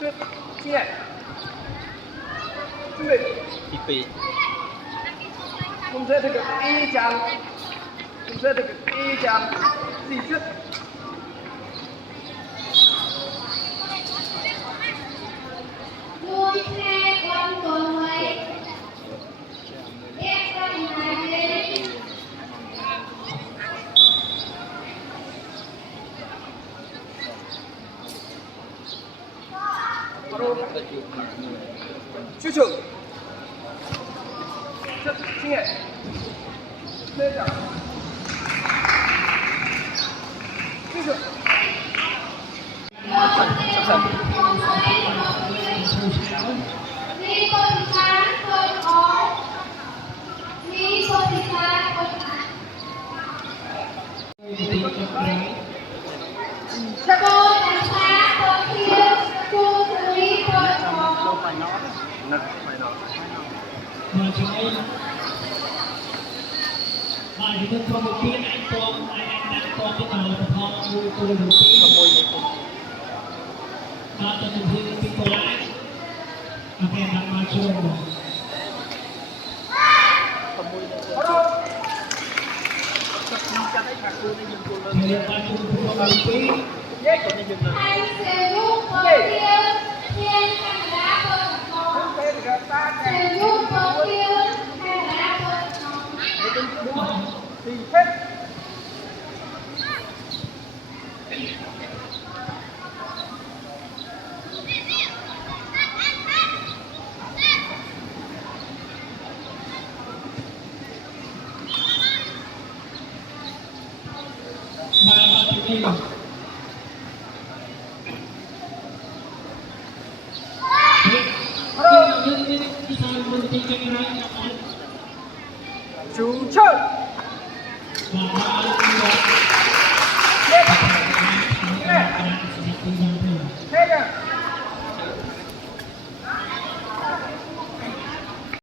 Trước, chi này. Chuẩn bị. Thì bị Không sẽ thực hiện y chang. Không sẽ thực hiện y chang. Gì trước. Vui xe con tuần ấy. Em con này đi. Chú trưởng. Trước, chi này. Lên nào. Chú trưởng. sắp sẵn Đi con sáng con có. Đi con sáng con cô là sáng con kia. Cô thúy con có. Phải nói. Mà chúng ấy bài thì tôi có một tiếng anh con anh đang con cái tàu thọ tôi đầu tiên và môi này cũng đó cho tôi thêm cái cô lái ok đặt mà chưa rồi và môi này cũng Bắt đầu. chắc thấy cả cô này dừng cô lên thì ba chung tôi có đầu tiên cô này dừng lên Anh sẽ giúp con kia. Thiên hàng đá con có. Không sẽ thực hiện ta Sẽ kèm. giúp con kia. Hàng đá con có. Để tính đúng. Thì hết. ba chúng ấy Chú chơi. và